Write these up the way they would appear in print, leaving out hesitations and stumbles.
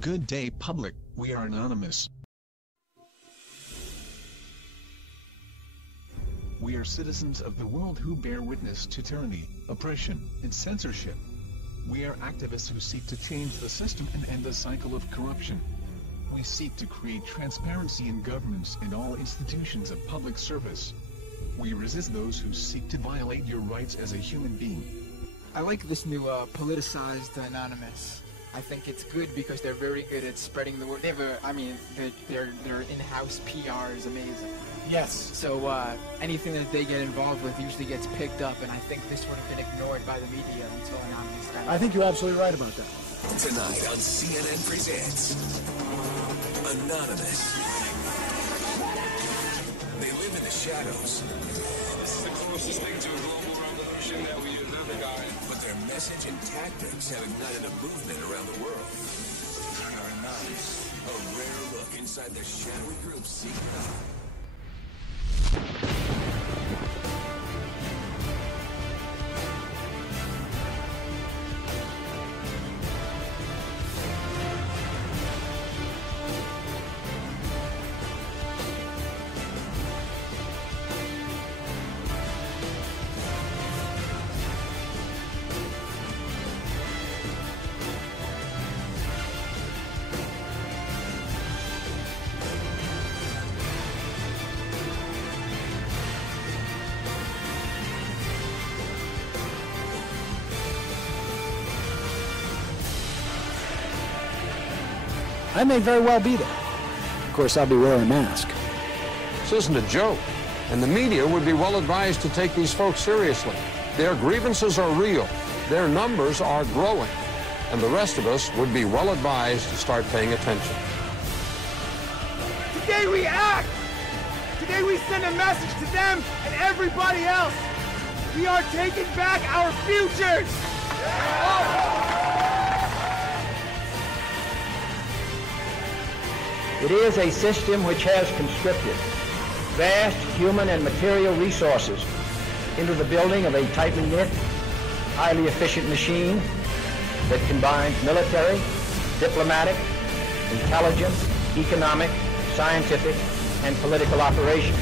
Good day, public. We are anonymous. We are citizens of the world who bear witness to tyranny, oppression, and censorship. We are activists who seek to change the system and end the cycle of corruption. We seek to create transparency in governments and all institutions of public service. We resist those who seek to violate your rights as a human being. I like this new politicized Anonymous. I think it's good because they're very good at spreading the word. They have their in-house PR is amazing. Yes. So anything that they get involved with usually gets picked up, and I think this would have been ignored by the media until Anonymous started. I think you're absolutely right about that. Tonight on CNN Presents Anonymous. They live in the shadows. This is the closest thing to a global revolution that we have ever gotten. But their message and tactics have ignited a movement around the world. They're anonymous. A rare look inside the shadowy group's secret life. I may very well be there. Of course, I'll be wearing a mask. This isn't a joke, and the media would be well advised to take these folks seriously. Their grievances are real, their numbers are growing, and the rest of us would be well advised to start paying attention. Today we act! Today we send a message to them and everybody else! We are taking back our futures! It is a system which has conscripted vast human and material resources into the building of a tightly knit, highly efficient machine that combines military, diplomatic, intelligence, economic, scientific, and political operations.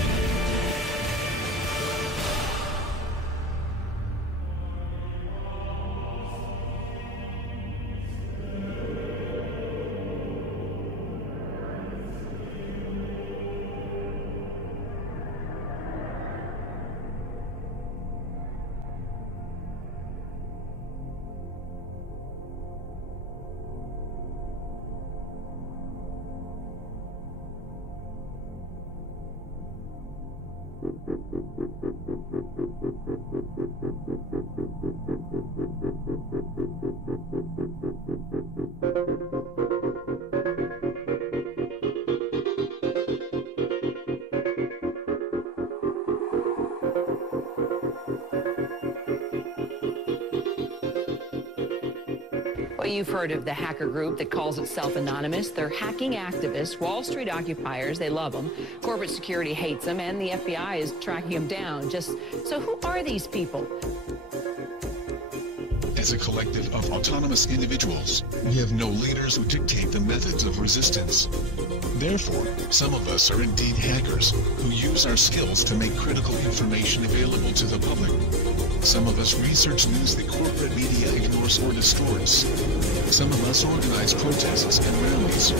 Well, you've heard of the hacker group that calls itself Anonymous. They're hacking activists, Wall Street occupiers. They love them. Corporate security hates them, and the FBI is tracking them down. So who are these people? As a collective of autonomous individuals, we have no leaders who dictate the methods of resistance. Therefore, some of us are indeed hackers, who use our skills to make critical information available to the public. Some of us research news that corporate media ignores or destroys. Some of us organize protests and rallies.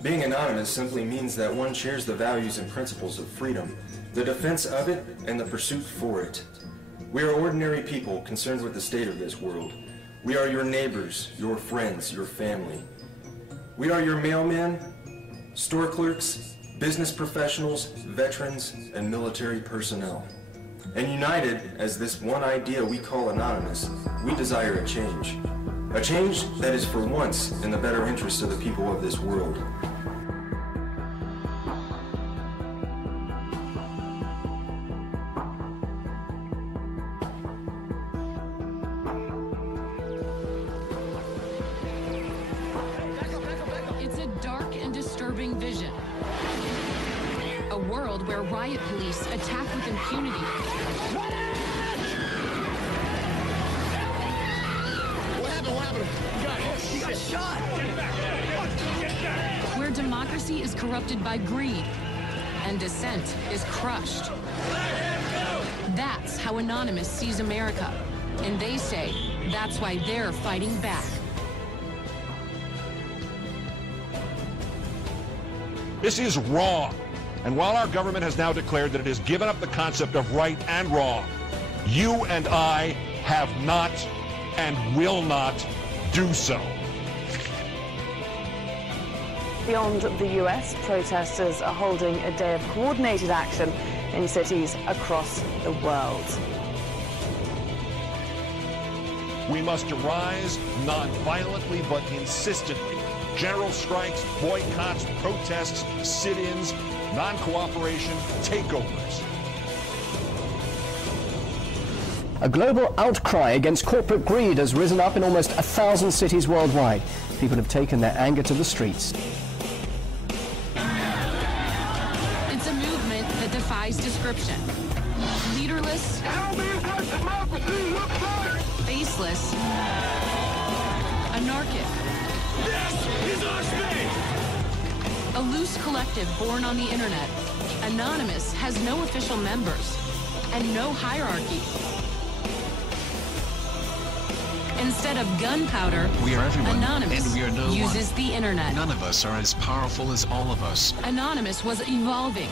Being anonymous simply means that one shares the values and principles of freedom, the defense of it, and the pursuit for it. We are ordinary people concerned with the state of this world. We are your neighbors, your friends, your family. We are your mailmen, store clerks, business professionals, veterans, and military personnel. And united as this one idea we call anonymous, we desire a change. A change that is for once in the better interests of the people of this world. It's a dark and disturbing vision. A world where riot police attack with impunity. what happened? He got shot. Get back. Get back. Where democracy is corrupted by greed and dissent is crushed. That's how Anonymous sees America. And they say that's why they're fighting back. This is wrong. And while our government has now declared that it has given up the concept of right and wrong, you and I have not and will not do so. Beyond the US, protesters are holding a day of coordinated action in cities across the world. We must arise non-violently but insistently. General strikes, boycotts, protests, sit-ins, non-cooperation, takeovers. A global outcry against corporate greed has risen up in almost 1,000 cities worldwide. People have taken their anger to the streets. It's a movement that defies description. Leaderless, faceless, anarchic. This is our space! A loose collective born on the internet. Anonymous has no official members and no hierarchy. Instead of gunpowder, We are everyone, Anonymous and we are no uses one. the internet. None of us are as powerful as all of us. Anonymous was evolving,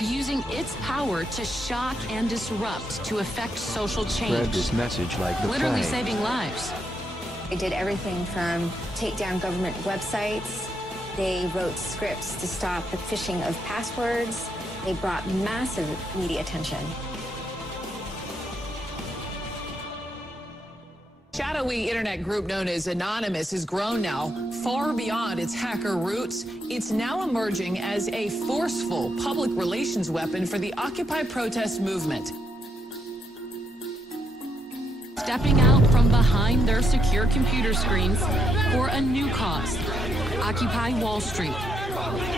using its power to shock and disrupt to affect social change. Spread this message like the Literally plague. saving lives. They did everything from take down government websites. They wrote scripts to stop the phishing of passwords. They brought massive media attention. Shadowy internet group known as Anonymous has grown now far beyond its hacker roots. It's now emerging as a forceful public relations weapon for the Occupy protest movement. Stepping out from behind their secure computer screens for a new cause. Occupy Wall Street.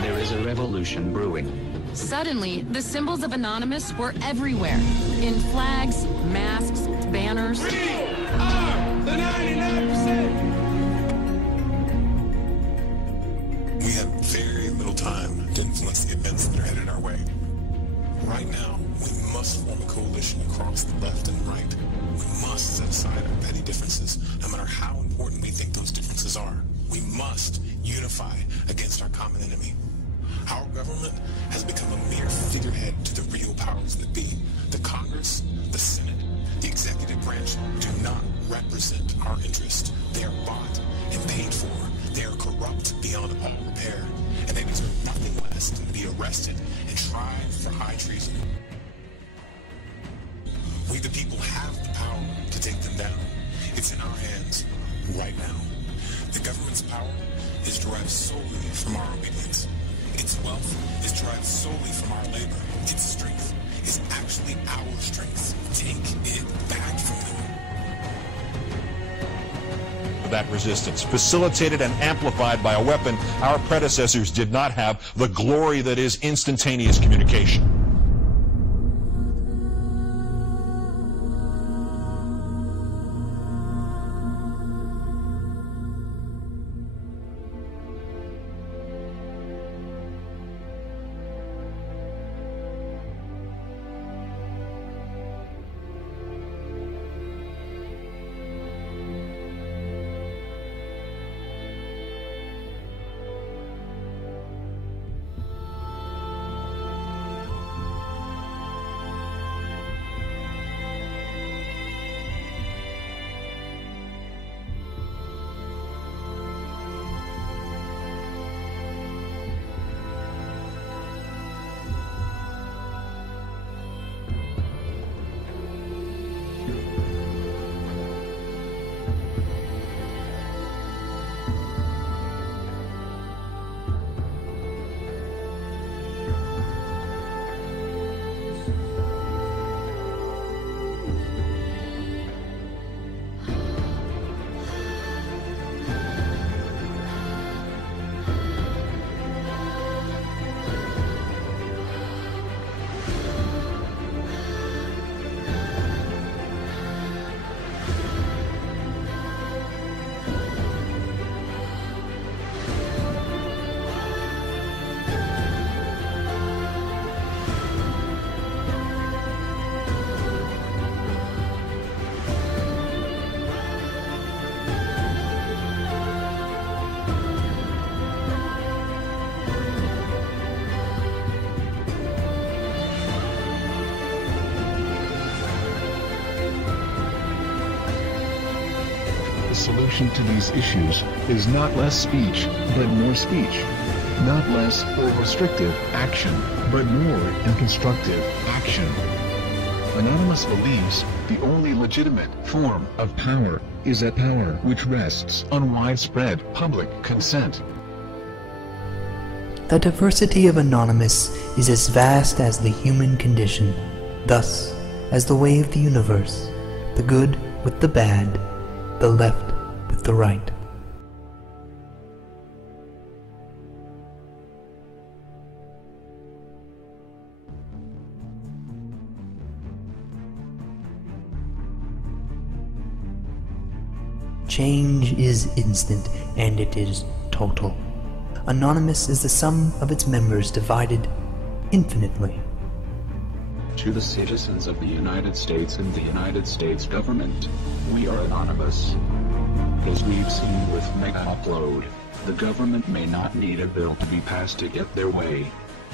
There is a revolution brewing. Suddenly, the symbols of Anonymous were everywhere. In flags, masks, banners. The 99%! We have very little time to influence the events that are headed our way. Right now, we must form a coalition across the left and right. We must set aside our petty differences, no matter how important we think those differences are. We must unify against our common enemy. Our government has become a mere figurehead to the real powers that be. The Congress, the Senate, the executive branch do not represent our interest. They are bought and paid for. They are corrupt beyond all repair, and they deserve nothing less than to be arrested and tried for high treason. We the people have the power to take them down. It's in our hands right now. The government's power is derived solely from our obedience. Its wealth is derived solely from our labor. Its strength is actually our strength. Take it back from them. That resistance, facilitated and amplified by a weapon our predecessors did not have, the glory that is instantaneous communication. solution to these issues is not less speech, but more speech. Not less or restrictive action, but more and constructive action. Anonymous believes the only legitimate form of power is a power which rests on widespread public consent. The diversity of Anonymous is as vast as the human condition, thus, as the way of the universe, the good with the bad, the left with the right. Change is instant, and it is total. Anonymous is the sum of its members divided infinitely. To the citizens of the United States and the United States government, we are anonymous. As we've seen with Mega Upload, the government may not need a bill to be passed to get their way.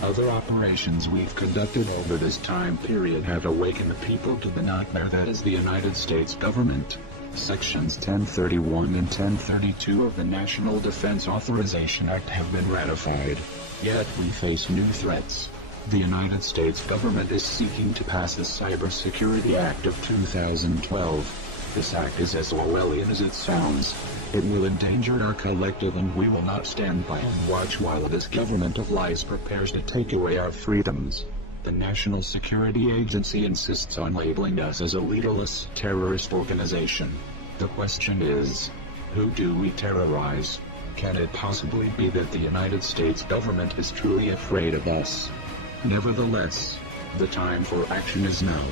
Other operations we've conducted over this time period have awakened the people to the nightmare that is the United States government. Sections 1031 and 1032 of the National Defense Authorization Act have been ratified. Yet we face new threats. The United States government is seeking to pass the Cybersecurity Act of 2012. This act is as Orwellian as it sounds. It will endanger our collective, and we will not stand by and watch while this government of lies prepares to take away our freedoms. The National Security Agency insists on labeling us as a leaderless terrorist organization. The question is, who do we terrorize? Can it possibly be that the United States government is truly afraid of us? Nevertheless, the time for action is now.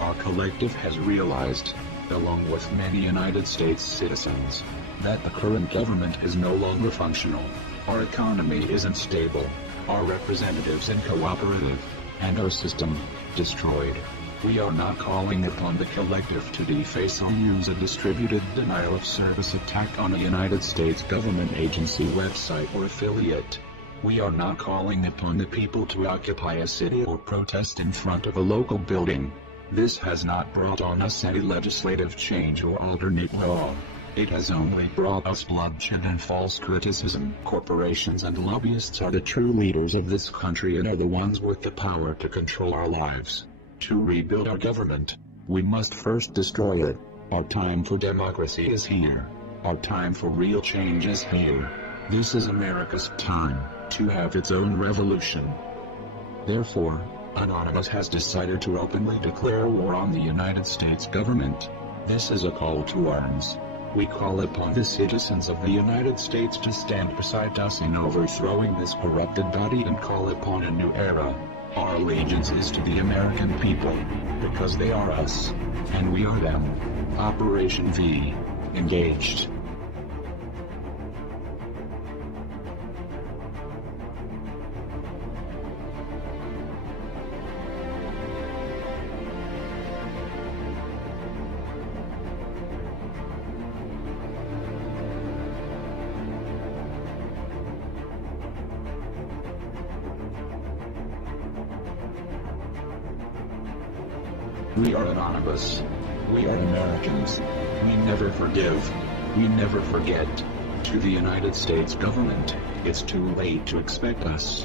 Our collective has realized, along with many United States citizens, that the current government is no longer functional. Our economy isn't stable, our representatives uncooperative, and our system destroyed. We are not calling upon the collective to deface or use a distributed denial of service attack on a United States government agency, website, or affiliate. We are not calling upon the people to occupy a city or protest in front of a local building. This has not brought on us any legislative change or alternate law. It has only brought us bloodshed and false criticism. Corporations and lobbyists are the true leaders of this country and are the ones with the power to control our lives. To rebuild our government, we must first destroy it. Our time for democracy is here. Our time for real change is here. This is America's time to have its own revolution. Therefore, Anonymous has decided to openly declare war on the United States government. This is a call to arms. We call upon the citizens of the United States to stand beside us in overthrowing this corrupted body and call upon a new era. Our allegiance is to the American people, because they are us, and we are them. Operation V. Engaged. We are anonymous. We are Americans. We never forgive. We never forget. To the United States government, it's too late to expect us.